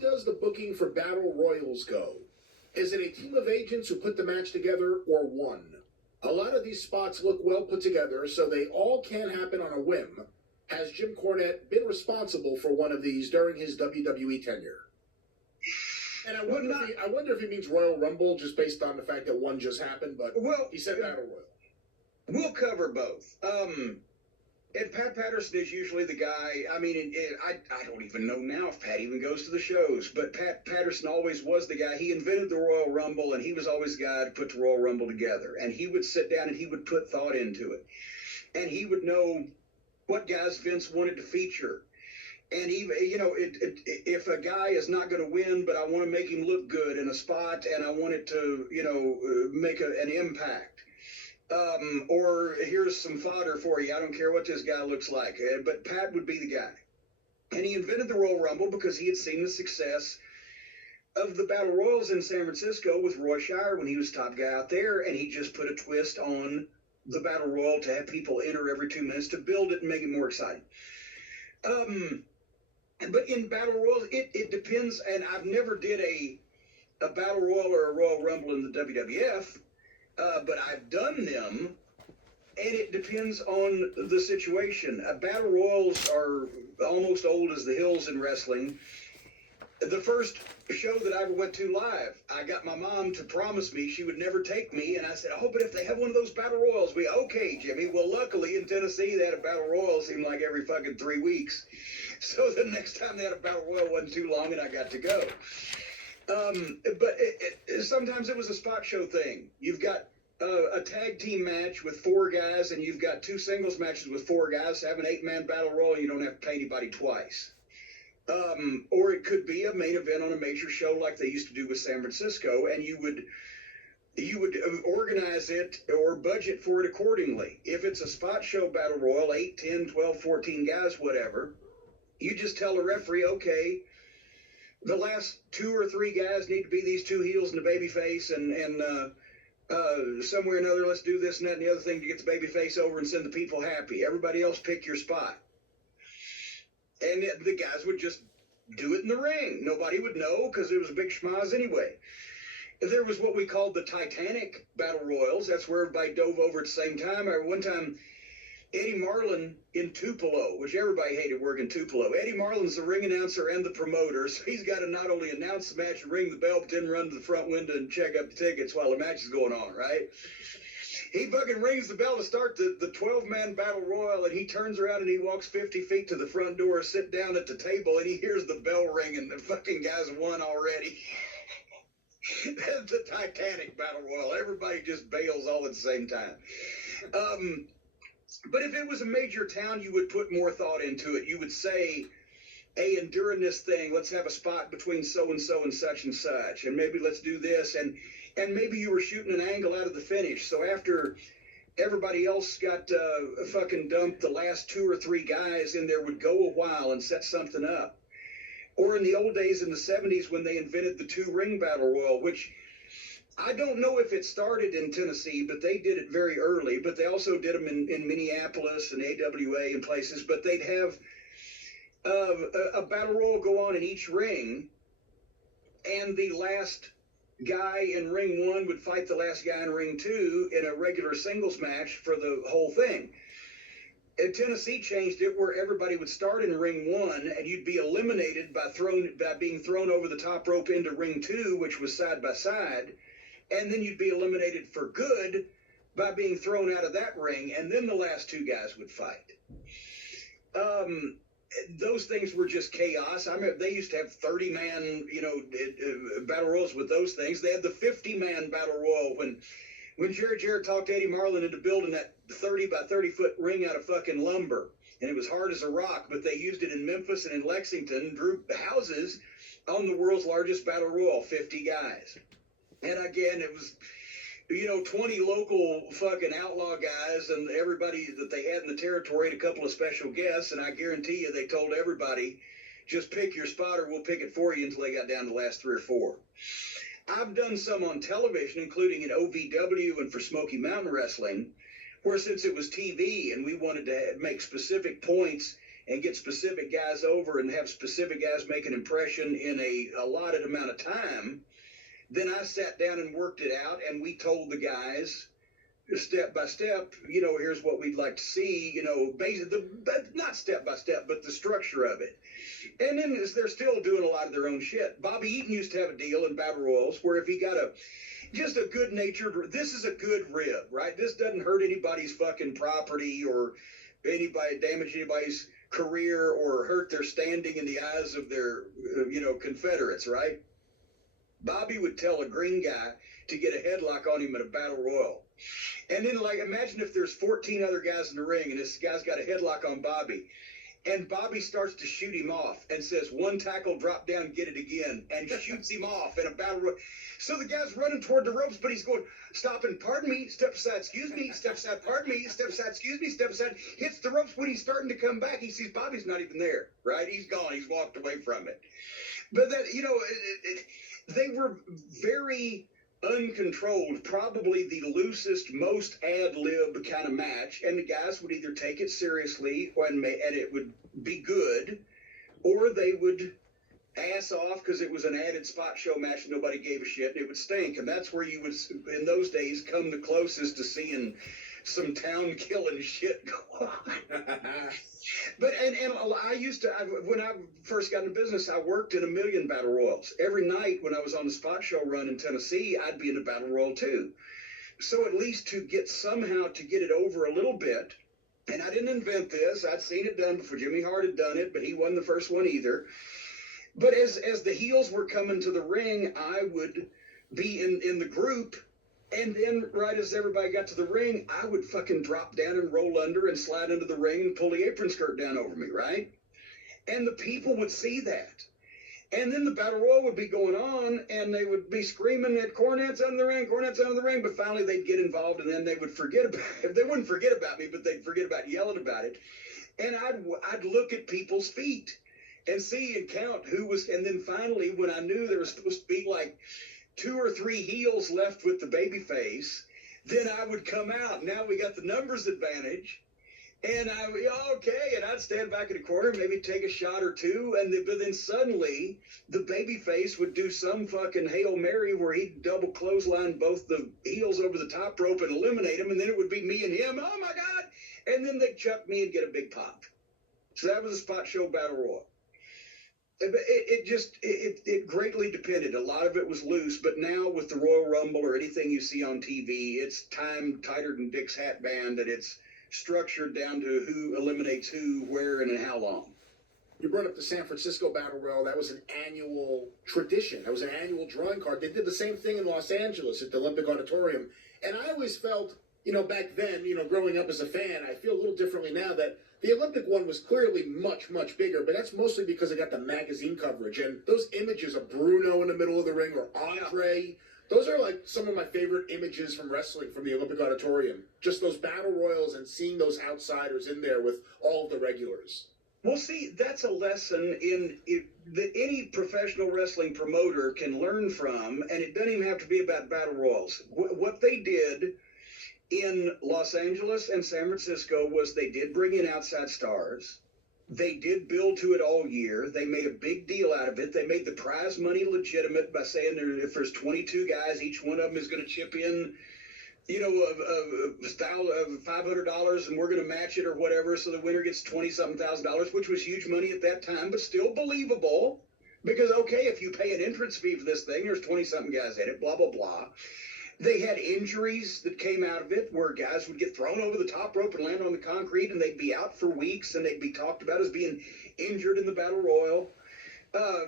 does the booking for battle royals go? Is it a team of agents who put the match together or one? A lot of these spots look well put together, so they all can happen on a whim. Has Jim Cornette been responsible for one of these during his WWE tenure? And I wonder if he means Royal Rumble just based on the fact that one just happened, but he said Battle Royal. We'll cover both. And Pat Patterson is usually the guy. I mean, I don't even know now if Pat even goes to the shows, but Pat Patterson always was the guy. He invented the Royal Rumble, and he was always the guy to put the Royal Rumble together. And he would sit down and he would put thought into it. And he would know what guys Vince wanted to feature. And even, if a guy is not going to win, but I want to make him look good in a spot, and I want it to, make an impact. Or here's some fodder for you. I don't care what this guy looks like. But Pat would be the guy. And he invented the Royal Rumble because he had seen the success of the Battle Royals in San Francisco with Roy Shire when he was top guy out there. And he just put a twist on the Battle Royal to have people enter every 2 minutes to build it and make it more exciting. But in Battle Royals, it depends. And I've never did a Battle Royal or a Royal Rumble in the WWF. But I've done them, and it depends on the situation. Battle Royals are almost old as the hills in wrestling. The first show that I ever went to live, I got my mom to promise me she would never take me, and I said, but if they have one of those Battle Royals, okay, Jimmy. Well, luckily in Tennessee, they had a Battle Royal, seemed like every fucking 3 weeks. So the next time they had a Battle Royal wasn't too long, and I got to go. But sometimes it was a spot show thing. You've got a tag team match with 4 guys, and you've got 2 singles matches with 4 guys. Have an 8-man battle royal. You don't have to pay anybody twice. Or it could be a main event on a major show like they used to do with San Francisco, and you would organize it or budget for it accordingly. If it's a spot show battle royal, 8, 10, 12, 14 guys, whatever, you just tell the referee, okay, the last 2 or 3 guys need to be these 2 heels and a baby face, and somewhere or another, let's do this and that and the other thing to get the baby face over and send the people happy. Everybody else pick your spot. And the guys would just do it in the ring. Nobody would know because it was a big schmoz anyway. There was what we called the Titanic Battle Royals. That's where everybody dove over at the same time. One time, Eddie Marlin in Tupelo, which everybody hated working Tupelo. Eddie Marlin's the ring announcer and the promoter, so he's got to not only announce the match and ring the bell, but then run to the front window and check up the tickets while the match is going on, right? He fucking rings the bell to start the 12-man battle royal, and he turns around and he walks 50 feet to the front door, sit down at the table, and he hears the bell ring, and the fucking guy's won already. That's the Titanic battle royal. Everybody just bails all at the same time. But if it was a major town, you would put more thought into it. You would say, hey, and during this thing, let's have a spot between so-and-so and such and such, and maybe let's do this, and maybe you were shooting an angle out of the finish. So after everybody else got fucking dumped, the last 2 or 3 guys in there would go a while and set something up. Or in the old days in the 70s when they invented the 2-ring battle royal, which I don't know if it started in Tennessee, but they did it very early. But they also did them in Minneapolis and AWA and places. But they'd have a battle royal go on in each ring, and the last guy in ring 1 would fight the last guy in ring 2 in a regular singles match for the whole thing. And Tennessee changed it where everybody would start in ring 1, and you'd be eliminated by being thrown over the top rope into ring 2, which was side by side. And then you'd be eliminated for good by being thrown out of that ring, and then the last 2 guys would fight. Those things were just chaos. I mean, they used to have 30-man, battle royals with those things. They had the 50-man battle royal when Jerry Jarrett talked Eddie Marlin into building that 30 by 30-foot ring out of fucking lumber. And it was hard as a rock, but they used it in Memphis and in Lexington, drew houses on the world's largest battle royal, 50 guys. And again, it was, 20 local fucking outlaw guys and everybody that they had in the territory and a couple of special guests. And I guarantee you they told everybody, just pick your spot or we'll pick it for you until they got down to the last 3 or 4. I've done some on television, including in OVW and for Smoky Mountain Wrestling, where since it was TV and we wanted to make specific points and get specific guys over and have specific guys make an impression in a allotted amount of time, then I sat down and worked it out, and we told the guys step by step, here's what we'd like to see, not step by step, but the structure of it. And then they're still doing a lot of their own shit. Bobby Eaton used to have a deal in Battle Royals where if he got just a good-natured, this is a good rib, right? This doesn't hurt anybody's fucking property or damage anybody's career or hurt their standing in the eyes of their, Confederates, right? Bobby would tell a green guy to get a headlock on him in a battle royal. And then, imagine if there's 14 other guys in the ring and this guy's got a headlock on Bobby. And Bobby starts to shoot him off and says, one tackle, drop down, get it again, and shoots him off in a battle royal. So the guy's running toward the ropes, but he's going, stopping, pardon me, step aside, excuse me, step aside, pardon me, step aside, excuse me, step aside, hits the ropes. When he's starting to come back, he sees Bobby's not even there, right? He's gone. He's walked away from it. But that, they were very uncontrolled, probably the loosest, most ad-lib kind of match, and the guys would either take it seriously and it would be good, or they would ass off because it was an added spot show match and nobody gave a shit and it would stink. And that's where you would, in those days, come the closest to seeing some town killing shit go on. But and I used to, when I first got into business, I worked in 1,000,000 battle royals. Every night when I was on the spot show run in Tennessee, I'd be in a battle royal too. So at least to get it over a little bit, and I didn't invent this, I'd seen it done before. Jimmy Hart had done it, but he wasn't the first one either. But as the heels were coming to the ring, I would be in the group. And then right as everybody got to the ring, I would fucking drop down and roll under and slide into the ring and pull the apron skirt down over me, right? And the people would see that. And then the battle royal would be going on, and they would be screaming at Cornette's under the ring, Cornette's under the ring, but finally they'd get involved, and then they would forget about it. They wouldn't forget about me, but they'd forget about yelling about it. And I'd look at people's feet and see and count who was, and then finally when I knew there was supposed to be like 2 or 3 heels left with the baby face, then I would come out. Now we got the numbers advantage. And I'd stand back in the corner, maybe take a shot or two, but then suddenly the baby face would do some fucking Hail Mary where he'd double clothesline both the heels over the top rope and eliminate him, and then it would be me and him. Oh my God! And then they'd chuck me and get a big pop. So that was a spot show battle royal. It greatly depended. A lot of it was loose, but now with the Royal Rumble or anything you see on TV, it's time tighter than Dick's hat band, and it's structured down to who eliminates who, where, and how long. You brought up the San Francisco Battle Royal. That was an annual tradition. That was an annual drawing card. They did the same thing in Los Angeles at the Olympic Auditorium. And I always felt, back then, growing up as a fan, I feel a little differently now that the Olympic one was clearly much, much bigger, but that's mostly because it got the magazine coverage. And those images of Bruno in the middle of the ring or Andre, those are like some of my favorite images from wrestling from the Olympic Auditorium. Just those battle royals and seeing those outsiders in there with all of the regulars. Well, see, that's a lesson that any professional wrestling promoter can learn from, and it doesn't even have to be about battle royals. What they did in Los Angeles and San Francisco was they did bring in outside stars. They did build to it all year. They made a big deal out of it. They made the prize money legitimate by saying if there's 22 guys, each one of them is going to chip in, $500, and we're going to match it or whatever. So the winner gets $20-something thousand, which was huge money at that time, but still believable. Because, okay, if you pay an entrance fee for this thing, there's 20-something guys in it, blah, blah, blah. They had injuries that came out of it where guys would get thrown over the top rope and land on the concrete, and they'd be out for weeks, and they'd be talked about as being injured in the battle royal.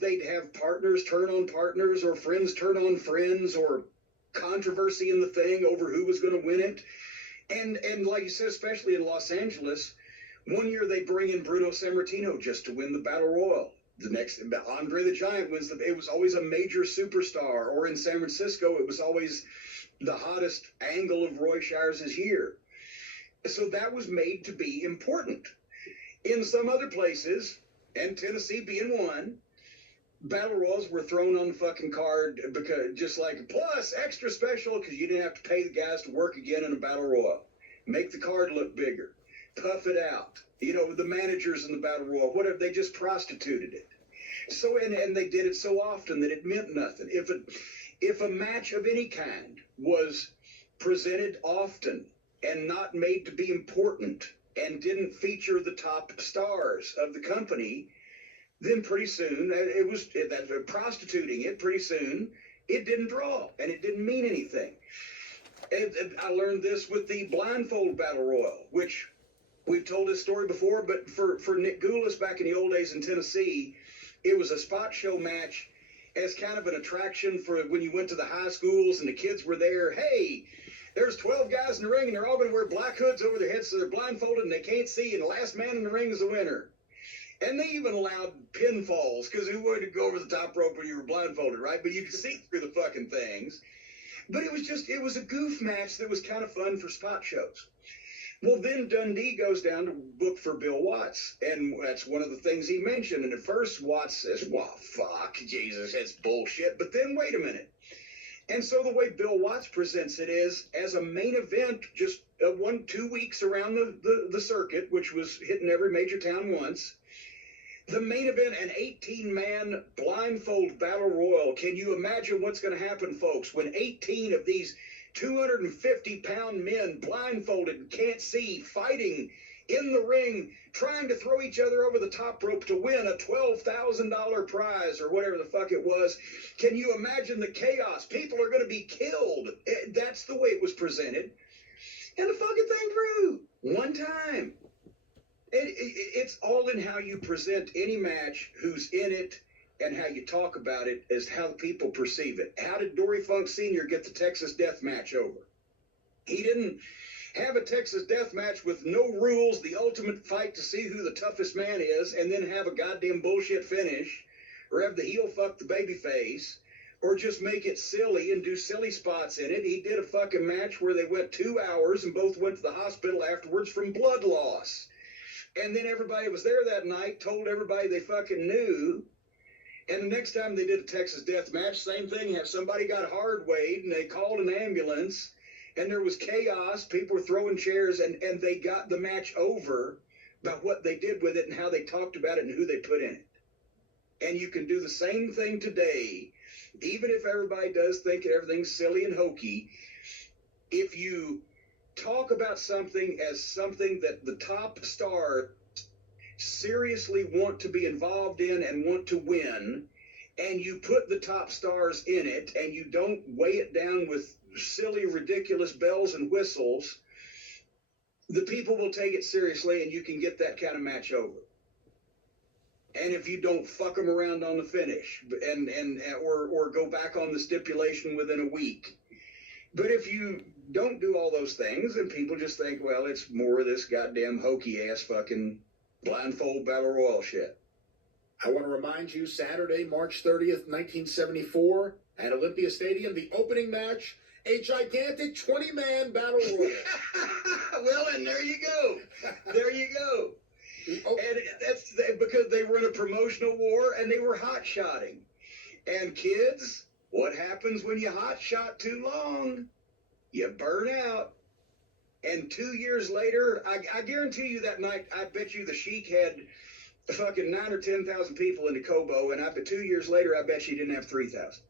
They'd have partners turn on partners or friends turn on friends or controversy in the thing over who was going to win it. And like you said, especially in Los Angeles, one year they bring in Bruno Sammartino just to win the battle royal. The next, Andre the Giant wins it was always a major superstar. Or in San Francisco, it was always the hottest angle of Roy Shires is here. So that was made to be important. In some other places, and Tennessee being one, battle royals were thrown on the fucking card because just like plus extra special because you didn't have to pay the guys to work again in a battle royal. Make the card look bigger. puff it out. The managers in the Battle Royal, whatever, they just prostituted it. So, and they did it so often that it meant nothing. If a match of any kind was presented often and not made to be important and didn't feature the top stars of the company, then pretty soon prostituting it. Pretty soon it didn't draw and it didn't mean anything. And I learned this with the blindfold battle royal, which we've told this story before, but for Nick Goulas back in the old days in Tennessee, it was a spot show match as kind of an attraction for when you went to the high schools and the kids were there. Hey, there's 12 guys in the ring and they're all going to wear black hoods over their heads so they're blindfolded and they can't see, and the last man in the ring is the winner. And they even allowed pinfalls, because who wanted to go over the top rope when you were blindfolded, right? But you could see through the fucking things. But it was a goof match that was kind of fun for spot shows. Well, then Dundee goes down to book for Bill Watts, and that's one of the things he mentioned. And at first, Watts says, well, fuck, Jesus, that's bullshit. But then, wait a minute. And so the way Bill Watts presents it is as a main event, just 1-2 weeks around the circuit, which was hitting every major town once. The main event, an 18-man blindfold battle royal. Can you imagine what's going to happen, folks, when 18 of these 250-pound men blindfolded and can't see, fighting in the ring, trying to throw each other over the top rope to win a $12,000 prize or whatever the fuck it was? Can you imagine the chaos? People are going to be killed. That's the way it was presented. And the fucking thing drew one time. It's all in how you present any match, who's in it, and how you talk about it is how people perceive it. How did Dory Funk Sr. get the Texas Death Match over? He didn't have a Texas Death Match with no rules, the ultimate fight to see who the toughest man is, and then have a goddamn bullshit finish, or have the heel fuck the baby face, or just make it silly and do silly spots in it. He did a fucking match where they went 2 hours and both went to the hospital afterwards from blood loss. And then everybody was there that night, told everybody they fucking knew. And the next time they did a Texas Death Match, same thing. Somebody got hard weighed and they called an ambulance and there was chaos. People were throwing chairs and they got the match over by what they did with it and how they talked about it and who they put in it. And you can do the same thing today, even if everybody does think everything's silly and hokey. If you talk about something as something that the top star seriously want to be involved in and want to win, and you put the top stars in it and you don't weigh it down with silly, ridiculous bells and whistles, the people will take it seriously and you can get that kind of match over. And if you don't fuck them around on the finish or go back on the stipulation within a week. But if you don't do all those things, and people just think, well, it's more of this goddamn hokey-ass fucking blindfold battle royal shit. I want to remind you, Saturday, March 30th, 1974, at Olympia Stadium, the opening match, a gigantic 20-man battle royal. Well, and there you go. There you go. And that's because they were in a promotional war and they were hot-shotting. And kids, what happens when you hot-shot too long? You burn out. And 2 years later, I guarantee you that night, I bet you the Sheik had fucking 9,000 or 10,000 people in the Cobo, and I bet 2 years later, I bet you didn't have 3,000.